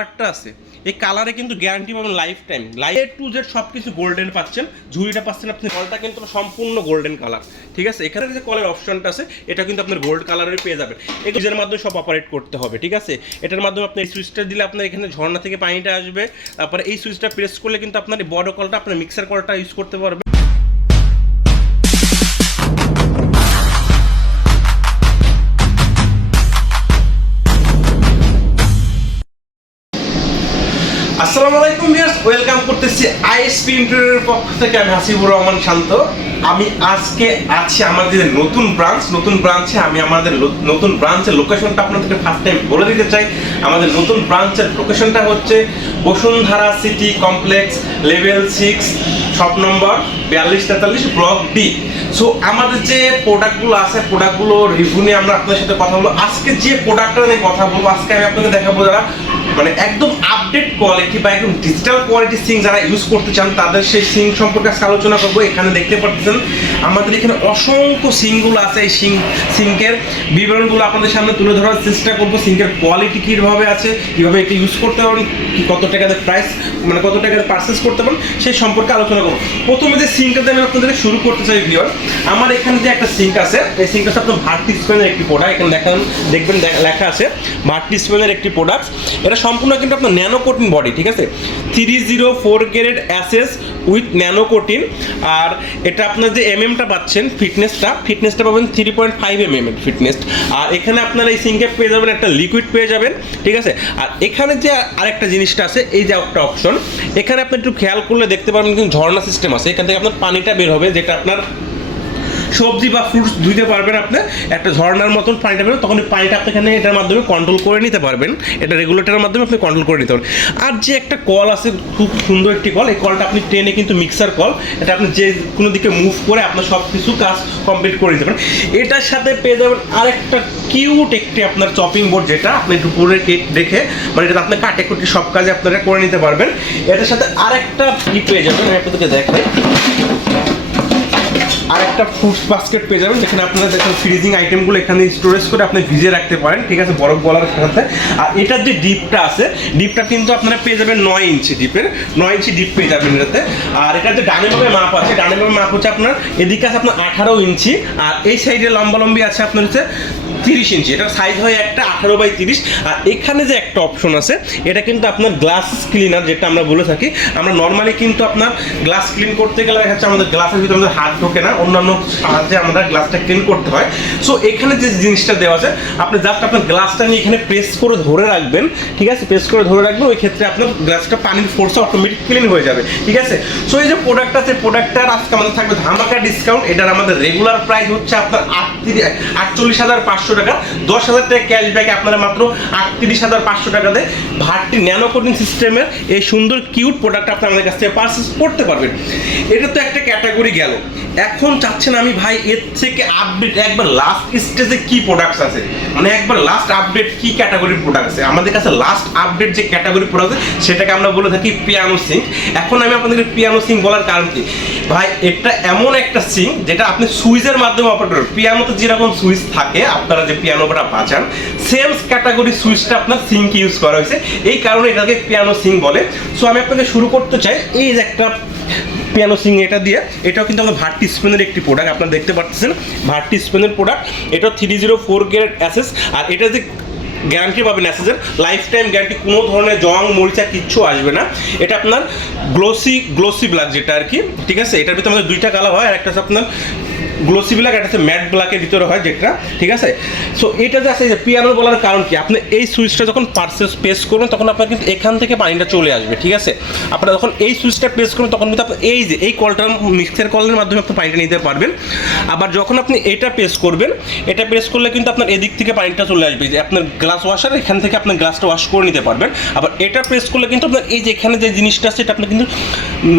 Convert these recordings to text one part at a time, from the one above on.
কালারটা আছে, এই কালারে কিন্তু গ্যারান্টি পাবেন life time life to Z সব কিছু গোল্ডেন পাচ্ছেন, ঝুড়িটা পাচ্ছেন আপনি কলটা কিন্তু সম্পূর্ণ গোল্ডেন কালার ঠিক আছে? এখানে যে কলের অপশনটা আছে, এটা কিন্তু আপনার গোল্ড কালারের পেয়ে যাবেন। এই নিজের মাধ্যমে সব অপারেট করতে হবে, ঠিক আছে? এটার মাধ্যমে আপনি এই সুইচটা দিলে আপনার এখানে ঝর্ণা থেকে পানিটা আসবে। তারপরে এই সুইচটা প্রেস করলে কিন্তু আপনার বড় কলটা আপনার মিক্সার কলটা ইউজ করতে পারবে আসসালামু আলাইকুম ভিউয়ার্স, ওয়েলকাম করতেছি আইএসপি ইন্টারভিউর পক্ষ থেকে। আমি হাসিবুর রহমান শান্ত। আমি আজকে আছি আমাদের নতুন ব্রাঞ্চ, নতুন ব্রাঞ্চে আমি আমাদের নতুন ব্রাঞ্চের লোকেশনটা আপনাদেরকে ফার্স্ট টাইম বলে দিতে চাই। আমাদের নতুন ব্রাঞ্চের লোকেশনটা হচ্ছে Bashundhara city complex, level six, shop number বিয়াল্লিশ তেতাল্লিশ, ব্লক ডি সো আমাদের যে প্রোডাক্টগুলো আছে প্রোডাক্টগুলো রিভিউ নিয়ে আমরা আপনাদের সাথে কথা বলব। আজকে যে প্রোডাক্টটা নিয়ে কথা বলব, আজকে আমি আপনাকে দেখাবো যারা মানে একদম আপডেট কোয়ালিটি বা একদম ডিজিটাল কোয়ালিটি সিং যারা ইউজ করতে চান, তাদের সেই সিং সম্পর্কে আজকে আলোচনা করব। এখানে দেখতে পাচ্ছেন আমাদের এখানে অসংখ্য সিংগুলো আছে, এই সিং সিঙ্কের বিবরণগুলো আপনাদের সামনে তুলে ধরার চেষ্টা করব। সিঙ্কের কোয়ালিটি কীভাবে আছে, কীভাবে এটা ইউজ করতে পারবেন কি কত টাকাতে প্রাইস মানে কত টাকাতে পারচেস করতে পারেন, সেই সম্পর্কে আলোচনা করব। প্রথমে যে সিঙ্কটা আমি আপনাদের শুরু করতে চাই ভিওর আমার এখানে যে একটা সিঙ্ক আছে, এই সিঙ্কটা আপনার ভার্টি স্পেনের একটি প্রোডাক্ট এখানে দেখেন, দেখবেন লেখা আছে ভার্টি স্পেনের একটি প্রোডাক্ট এটা সম্পূর্ণ কিন্তু আপনার ন্যানো কোটিন বডি ঠিক আছে? Three zero four grade S S with nano coating আর এটা আপনার যে এমএমটা পাচ্ছেন ফিটনেসটা ফিটনেসটা পাবেন three point five M M fitness আর এখানে আপনার এই সিঙ্কে পেয়ে যাবেন একটা লিকুইড পেয়ে যাবেন, ঠিক আছে? আর এখানে যে আরেকটা জিনিসটা আছে, এই যে একটা অপশন এখানে আপনি একটু খেয়াল করলে দেখতে পারবেন কিন্তু ঝর্ণা সিস্টেম আছে। এখান থেকে আপনার পানিটা বের হবে, যেটা আপনার সবজি বা ফ্রুটস ধুইতে পারবেন আপনি। একটা ঝর্ণার মতন পানিটা বেরোবে তখন পানিটা আপনি এখানে এটার মাধ্যমে কন্ট্রোল করে নিতে পারবেন। এটা রেগুলেটরের মাধ্যমে আপনি কন্ট্রোল করে নিতে পারবেন। আর যে একটা কল আছে, খুব সুন্দর একটি কল, এই কলটা আপনি ট্রেনে কিন্তু মিক্সার কল, এটা আপনি যে কোনো দিকে মুভ করে আপনার সব কিছু কাজ কমপ্লিট করে দিতে পারেন। এটার সাথে পেয়ে যাবেন আরেকটা কিউট একটি আপনার চপিং বোর্ড যেটা আপনি একটু কেক দেখে মানে এটা আপনি কাটে কুটি সব কাজে আপনারা করে নিতে পারবেন। এটার সাথে আরেকটা ই পেয়ে যাবেন আপনাদেরকে দেখাই। আর একটা ফ্রুটস বাস্কেট পেয়ে যাবেন, যেখানে আপনারা দেখেন ফ্রিজিং আইটেমগুলো এখানে স্টোরেজ করে আপনি ভিজে রাখতে পারেন, ঠিক আছে? বরফ গলার সাথে। আর এটার যে ডিপটা আছে ডিপটা কিন্তু আপনারা পেয়ে যাবেন নয় ইঞ্চি ডিপের নয় ইঞ্চি ডিপ পেয়ে যাবেন এটাতে। আর এটার যে ডানেভাবে মাপ আছে ডানেভাবে মাপ হচ্ছে আপনার, এদিকে আছে আপনার আঠারো ইঞ্চি, আর এই সাইডে লম্বা লম্বি আছে আপনার হচ্ছে তিরিশ ইঞ্চি। এটার সাইজ হয় একটা আঠারো বাই তিরিশ। আর এখানে যে একটা অপশন আছে, এটা কিন্তু আপনার গ্লাস ক্লিনার যেটা আমরা বলে থাকি। আমরা নর্মালি কিন্তু আপনার গ্লাস ক্লিন করতে গেলে দেখা আমাদের গ্লাসের ভিতরে আমাদের হাত ঢোকে না, অন্যান্য সাহায্যে আমরা গ্লাসটা ক্লিন করতে হয়। সো এখানে যে জিনিসটা দেওয়া আছে, আপনি জাস্ট আপনার গ্লাসটা নিয়ে এখানে প্রেস করে ধরে রাখবেন, ঠিক আছে? প্রেস করে ধরে রাখবেন, ওই ক্ষেত্রে আপনার গ্লাসটা পানির ফোর্সে অটোমেটিক ক্লিন হয়ে যাবে, ঠিক আছে? সো এই যে প্রোডাক্টটা আছে প্রোডাক্টটার আজকে আমাদের থাকবে ধামাকা ডিসকাউন্ট এটার আমাদের রেগুলার প্রাইস হচ্ছে আপনার আটত্রিশ আটচল্লিশ হাজার পাঁচশো টাকা, দশ হাজার টাকা ক্যাশব্যাকে আপনারা মাত্র আটত্রিশ হাজার পাঁচশো টাকাতে ভার্টি ন্যানো কোটিং সিস্টেমের এই সুন্দর কিউট প্রোডাক্ট আপনি আমাদের কাছ থেকে পারচেস করতে পারবেন। এটা তো একটা ক্যাটাগরি গেল। এখন চাচ্ছেন আমি ভাই এর থেকে আপডেট একবার লাস্ট স্টেজে কি প্রোডাক্টস আছে? মানে একবার লাস্ট আপডেট কি ক্যাটাগরির প্রোডাক্ট আছে? আমাদের কাছে লাস্ট আপডেট যে ক্যাটাগরি প্রোডাক্ট আছে, সেটাকে আমরা বলে থাকি পিয়ানো সিঙ্ক এখন আমি আপনাদের পিয়ানো সিঙ্ক বলার কারণ কি? ভাই, এটা এমন একটা সিঙ্ক যেটা আপনি সুইচের মাধ্যমে অপারেট করবেন। পিয়ানোতে যেরকম সুইচ থাকে, আপনারা যে পিয়ানোটা বাঁচান সেম ক্যাটাগরি সুইচটা আপনার সিঙ্ক ইউজ করা হয়েছে। এই কারণে এটাকে পিয়ানো সিঙ্ক বলে। সো আমি আপনাকে শুরু করতে চাই। এই যে একটা পিয়ানো সিং এটা দিয়ে, এটাও কিন্তু আমাদের ভার্টি স্পেনের একটি প্রোডাক্ট আপনারা দেখতে পাচ্ছেন। ভার্টি স্পেনের প্রোডাক্ট এটা three zero four grade S S আর এটা যে গ্যারান্টি পাবেন অ্যাসেসের লাইফ টাইম গ্যারান্টি কোনো ধরনের জং, মরিচা কিচ্ছু আসবে না। এটা আপনার গ্লোসি গ্লোসি ব্লাক যেটা আর কি, ঠিক আছে? এটার ভিতরে আমাদের দুইটা কালার হয়, আর একটা হচ্ছে আপনার গ্লোসি ব্ল্যাক একটা হচ্ছে ম্যাট ব্ল্যাকের ভিতরে হয় যেটা, ঠিক আছে? সো এটা যে আছে যে পিয়ানো বলার কারণ কি? আপনি এই সুইচটা যখন পার্সেস প্রেস করবেন, তখন আপনার কিন্তু এখান থেকে পানিটা চলে আসবে, ঠিক আছে? আপনারা যখন এই সুইচটা প্রেস করবেন, তখন কিন্তু আপনি এই যে, এই কলটার মিক্সার কলের মাধ্যমে আপনি পানিটা নিতে পারবেন। আবার যখন আপনি এটা প্রেস করবেন, এটা প্রেস করলে কিন্তু আপনার এদিক থেকে পানিটা চলে আসবে। যে আপনার গ্লাস ওয়াশার এখান থেকে আপনার গ্লাসটা ওয়াশ করে নিতে পারবেন। আবার এটা প্রেস করলে কিন্তু আপনার এই যে এখানে যে জিনিসটা আছে, এটা আপনি কিন্তু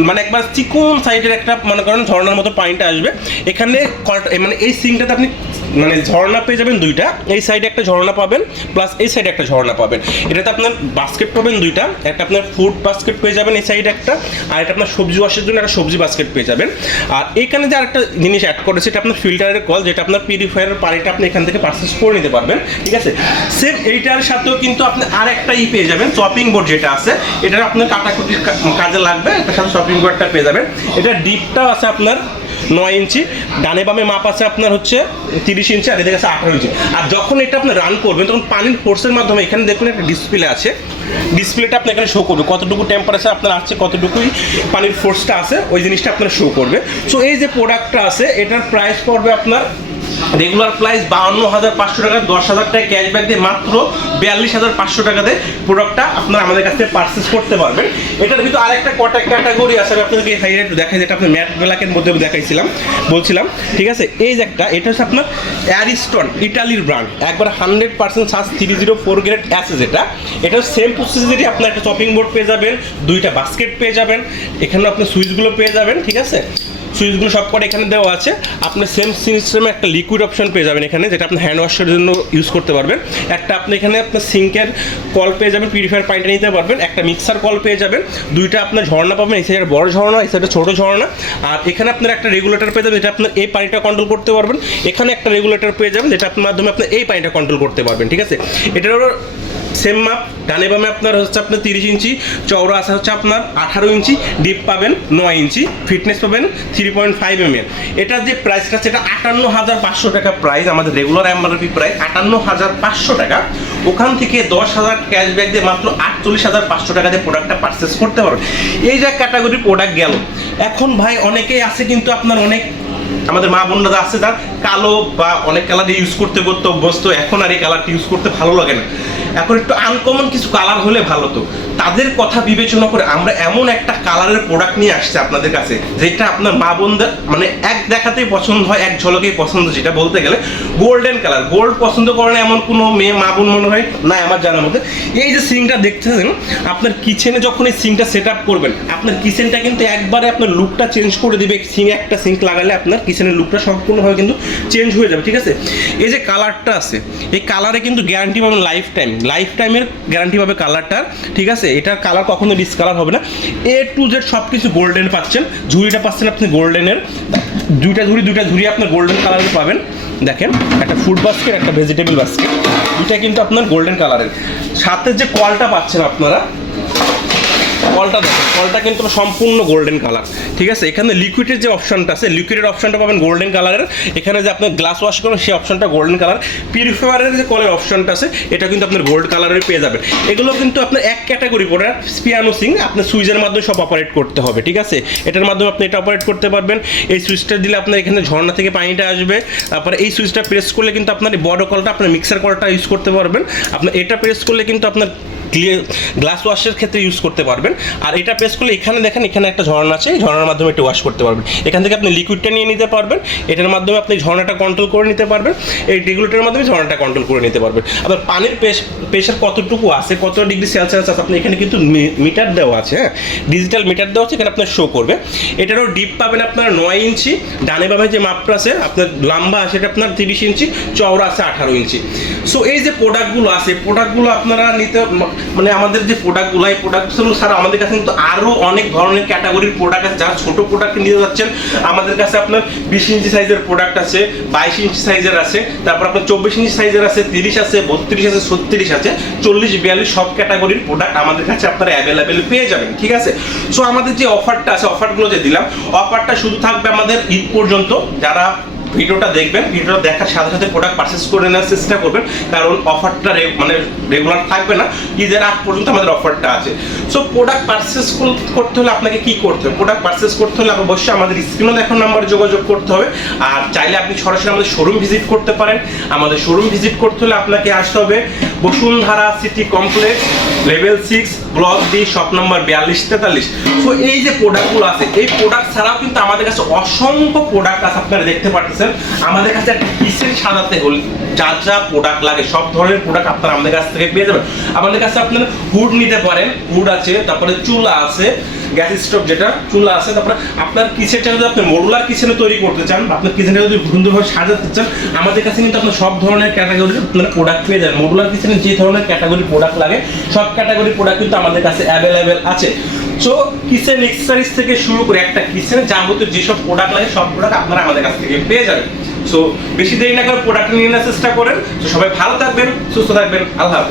মানে একবার চিকন সাইডের একটা, মনে করেন, ঝর্ণার মতো পানিটা আসবে। এখানে মানে এই সিঙ্কটাতে আপনি মানে ঝর্ণা পেয়ে যাবেন দুইটা, এই সাইডে একটা ঝর্ণা পাবেন প্লাস এই সাইডে একটা ঝর্ণা পাবেন। এটাতে আপনার বাস্কেট পাবেন দুইটা, একটা আপনার ফুড বাস্কেট পেয়ে যাবেন এই সাইডে একটা, আর এটা আপনার সবজি ওয়াশের জন্য একটা সবজি বাস্কেট পেয়ে যাবেন। আর এখানে যে আরেকটা জিনিস অ্যাড করেছে, এটা আপনার ফিল্টারের কল যেটা আপনার পিউরিফায়ারের পানিটা আপনি এখান থেকে পারচেস করে নিতে পারবেন, ঠিক আছে? সেম এইটার সাথেও কিন্তু আপনি আর একটা ই পেয়ে যাবেন চপিং বোর্ড যেটা আছে এটা আপনার কাটাকুটির কাজে লাগবে, এটার সাথে শপিং বোর্ডটা পেয়ে যাবেন। এটা ডিপটাও আছে আপনার নয় ইঞ্চি। ডানে বামে মাপ আছে আপনার হচ্ছে তিরিশ ইঞ্চি, আর এদের কাছে আঠারো ইঞ্চি। আর যখন এটা আপনি রান করবেন, তখন পানির ফোর্সের মাধ্যমে এখানে দেখুন একটা ডিসপ্লে আছে। ডিসপ্লেটা আপনি এখানে শো করবে। কতটুকু টেম্পারেচার আপনার আছে কতটুকুই পানির ফোর্সটা আছে, ওই জিনিসটা আপনার শো করবে। সো এই যে প্রোডাক্টটা আছে, এটার প্রাইস পড়বে আপনার রেগুলার প্রাইস বাউন্ন হাজার পাঁচশো টাকা, দশ হাজার টাকা ক্যাশব্যাক দিয়ে মাত্র বিয়াল্লিশ হাজার পাঁচশো টাকাতে প্রোডাক্টটা আপনারা আমাদের কাছ থেকে পারচেস করতে পারবেন। এটার ভিতরে আরেকটা কটা ক্যাটাগরি আছে, আমি আপনাদেরকে হাইলাইট একটু দেখাই, যেটা আপনি ম্যাট ব্ল্যাকের মধ্যে দেখাইছিলাম, বলছিলাম। ঠিক আছে? এই যে একটা, এটা হচ্ছে আপনার অ্যারিস্টন ইটালির ব্র্যান্ড একবার hundred percent S S three zero four grade S S যেটা। এটা সেম প্রসেসেরই আপনার একটা চপিং বোর্ড পেয়ে যাবেন, দুইটা বাস্কেট পেয়ে যাবেন এখানে আপনি সুইচগুলো পেয়ে যাবেন, ঠিক আছে? সুইচগুলো সব করে এখানে দেওয়া আছে। আপনি সেম সিস্টেমে একটা লিকুইড অপশন পেয়ে যাবেন এখানে, যেটা আপনি হ্যান্ড ওয়াশের জন্য ইউজ করতে পারবেন। একটা আপনি এখানে আপনার সিঙ্কের কল পেয়ে যাবেন পিউরিফায়ার পানিটা নিতে পারবেন, একটা মিক্সার কল পেয়ে যাবেন। দুইটা আপনার ঝর্ণা পাবেন, এই সাইডে বড় ঝর্ণা, এই সাইডে ছোটো ঝর্ণা। আর এখানে আপনার একটা রেগুলেটর পেয়ে যাবেন, যেটা আপনার এই পানিটা কন্ট্রোল করতে পারবেন। এখানে একটা রেগুলেটর পেয়ে যাবেন, যেটা আপনার মাধ্যমে আপনি এই পানিটা কন্ট্রোল করতে পারবেন, ঠিক আছে? এটারও সেম মাপ ডানে বামে আপনার হচ্ছে আপনার তিরিশ ইঞ্চি, চওড়া আছে হচ্ছে আপনার আঠারো ইঞ্চি ডিপ পাবেন নয় ইঞ্চি ফিটনেস পাবেন থ্রি পয়েন্ট ফাইভ এম এর। এটার যে প্রাইসটা সেটা আটান্ন হাজার পাঁচশো টাকা প্রাইস আমাদের রেগুলার এমআরপি প্রাইস আটান্ন হাজার পাঁচশো টাকা। ওখান থেকে দশ হাজার ক্যাশব্যাক দিয়ে মাত্র আটচল্লিশ হাজার পাঁচশো টাকা দিয়ে প্রোডাক্টটা পারচেস করতে পারবেন এই যে ক্যাটাগরি প্রোডাক্ট গেল। এখন ভাই অনেকেই আছে কিন্তু আপনার অনেক আমাদের মা বোনরা আছে তার কালো বা অনেক কালার ইউজ করতে করতে অভ্যস্ত, এখন আর এই কালারটি ইউজ করতে ভালো লাগে না। এখন একটু আনকমন কিছু কালার হলে ভালো তো। তাদের কথা বিবেচনা করে আমরা এমন একটা কালারের প্রোডাক্ট নিয়ে আসছি আপনাদের কাছে, যেটা আপনার মা বোনদের মানে এক দেখাতেই পছন্দ হয়, এক ঝলকেই পছন্দ, যেটা বলতে গেলে গোল্ডেন কালার গোল্ড পছন্দ করে না এমন কোনো মেয়ে, মা বোন মনে হয় না আমার জানার মধ্যে। এই যে সিংটা দেখতেছেন আপনার কিচেনে যখন এই সিংটা সেট আপ করবেন, আপনার কিচেনটা কিন্তু একবারে আপনার লুকটা চেঞ্জ করে দেবে। সিং একটা সিঙ্ক লাগালে আপনার কিচেনের লুকটা সম্পূর্ণভাবে কিন্তু চেঞ্জ হয়ে যাবে, ঠিক আছে? এই যে কালারটা আছে, এই কালারে কিন্তু গ্যারান্টি পাবেন লাইফ টাইম লাইফ টাইমের গ্যারান্টি পাবে কালারটার ঠিক আছে? এটার কালার কখনো ডিসকালার হবে না। এ টু জেড সব কিছু গোল্ডেন পাচ্ছেন। ঝুড়িটা পাচ্ছেন আপনি গোল্ডেনের দুইটা ঝুড়ি দুইটা ঝুড়ি আপনার গোল্ডেন কালারের পাবেন। দেখেন, একটা ফুড বাস্কেট একটা ভেজিটেবল বাস্কেট দুইটা কিন্তু আপনার গোল্ডেন কালারের সাথে যে কলটা পাচ্ছেন আপনারা কলটা দেখেন কলটা কিন্তু সম্পূর্ণ গোল্ডেন কালার ঠিক আছে? এখানে লিকুইডের যে অপশনটা আছে লিকুইডের অপশনটা পাবেন গোল্ডেন কালারের এখানে যে আপনার গ্লাস ওয়াশ করবেন, সেই অপশনটা গোল্ডেন কালার পিউরিফায়ারের যে কলের অপশনটা আছে, এটা কিন্তু আপনার গোল্ড কালারের পেয়ে যাবেন। এগুলো কিন্তু আপনার এক ক্যাটাগরি পড়ে পিয়ানো সিং আপনার সুইচের মাধ্যমে সব অপারেট করতে হবে, ঠিক আছে? এটার মাধ্যমে আপনি এটা অপারেট করতে পারবেন। এই সুইচটা দিলে আপনার এখানে ঝর্ণা থেকে পানিটা আসবে। তারপরে এই সুইচটা প্রেস করলে কিন্তু আপনার বড় কলটা আপনার মিক্সার কলটা ইউজ করতে পারবেন। আপনার এটা প্রেস করলে কিন্তু আপনার ক্লিয়ার গ্লাস ওয়াশের ক্ষেত্রে ইউজ করতে পারবেন। আর এটা প্রেস করলে এখানে দেখেন, এখানে একটা ঝর্ণা আছে ঝর্ণার মাধ্যমে একটু ওয়াশ করতে পারবেন। এখান থেকে আপনি লিকুইডটা নিয়ে নিতে পারবেন, এটার মাধ্যমে আপনি ঝর্ণাটা কন্ট্রোল করে নিতে পারবেন, এই রেগুলেটরের মাধ্যমে ঝর্ণাটা কন্ট্রোল করে নিতে পারবেন। আবার পানির প্রেশার কতটুকু আছে কত ডিগ্রি সেলসিয়াস আছে, আপনি এখানে কিন্তু মিটার দেওয়া আছে হ্যাঁ? ডিজিটাল মিটার দেওয়া আছে, এখানে আপনার শো করবে। এটারও ডিপ পাবেন আপনার নয় ইঞ্চি, ডানে বামে যে মাপটা আছে, আপনার লম্বা আছে, এটা আপনার তিরিশ ইঞ্চি, চওড়া আছে আঠারো ইঞ্চি। সো এই যে প্রোডাক্টগুলো আছে প্রোডাক্টগুলো আপনারা নিতে মানে আমাদের যে প্রোডাক্টগুলো এই প্রোডাক্টগুলো স্যার আমাদের কাছে কিন্তু আরও অনেক ধরনের ক্যাটাগরির প্রোডাক্ট আছে। যারা ছোটো প্রোডাক্ট নিতে যাচ্ছেন, আমাদের কাছে আপনার বিশ ইঞ্চি সাইজের প্রোডাক্ট আছে, বাইশ ইঞ্চি সাইজের আছে, তারপর আপনার চব্বিশ ইঞ্চি সাইজের আছে, তিরিশ আছে, বত্রিশ আছে, ছত্রিশ আছে, চল্লিশ, বিয়াল্লিশ সব ক্যাটাগরির প্রোডাক্ট আমাদের কাছে আপনারা অ্যাভেলেবেল পেয়ে যাবেন, ঠিক আছে? সো আমাদের যে অফারটা আছে অফারগুলো যে দিলাম অফারটা শুধু থাকবে আমাদের ঈদ পর্যন্ত। যারা ভিডিওটা দেখবেন, ভিডিওটা দেখার সাথে সাথে প্রোডাক্ট পারচেস করে নেওয়ার চেষ্টা করবেন, কারণ অফারটা মানে রেগুলার থাকবে না, ঈদের আগ পর্যন্ত আমাদের অফারটা আছে। সো প্রোডাক্ট পারচেস করতে হলে আপনাকে কি করতে হবে? প্রোডাক্ট পারচেস করতে হলে অবশ্যই আমাদের স্ক্রিনও দেখার নাম্বারে যোগাযোগ করতে হবে। আর চাইলে আপনি সরাসরি আমাদের শোরুম ভিজিট করতে পারেন। আমাদের শোরুম ভিজিট করতে হলে আপনাকে আসতে হবে Bashundhara city complex level six block D shop number বিয়াল্লিশ, তেতাল্লিশ। সো এই যে প্রোডাক্টগুলো আছে, এই প্রোডাক্ট ছাড়াও কিন্তু আমাদের কাছে অসংখ্য প্রোডাক্ট আছে, আপনারা দেখতে পাচ্ছেন আমাদের কাছে একটা কিচেন সাজাতে হলে যা যা প্রোডাক্ট লাগে, সব ধরনের প্রোডাক্ট আপনারা আমাদের কাছ থেকে পেয়ে যাবেন। আমাদের কাছে আপনারা হুড নিতে পারেন। হুড আছে, তারপরে চুলা আছে গ্যাস স্টোভ যেটা, চুলা আছে, তারপরে আপনার কিচেনটা যদি আপনি মডুলার কিচেনে তৈরি করতে চান বা আপনার কিচেনটা যদি সুন্দরভাবে সাজাতে চান, আমাদের কাছে কিন্তু আপনার সব ধরনের ক্যাটাগরির আপনারা প্রোডাক্ট পেয়ে যাবেন। মডুলার কিচেনে যে ধরনের ক্যাটাগরি প্রোডাক্ট লাগে, সব ক্যাটাগরি প্রোডাক্ট কিন্তু আমাদের কাছে অ্যাভেলেবেল আছে। সো কিচেন এক্সেসরিজ থেকে শুরু করে একটা কিচেনে যাবতীয় যেসব প্রোডাক্ট লাগে, সব প্রোডাক্ট আপনারা আমাদের কাছ থেকে পেয়ে যাবেন। সো বেশি দেরি না করে প্রোডাক্ট নিয়ে নেওয়ার চেষ্টা করেন। তো সবাই ভালো থাকবেন, সুস্থ থাকবেন। আল্লাহ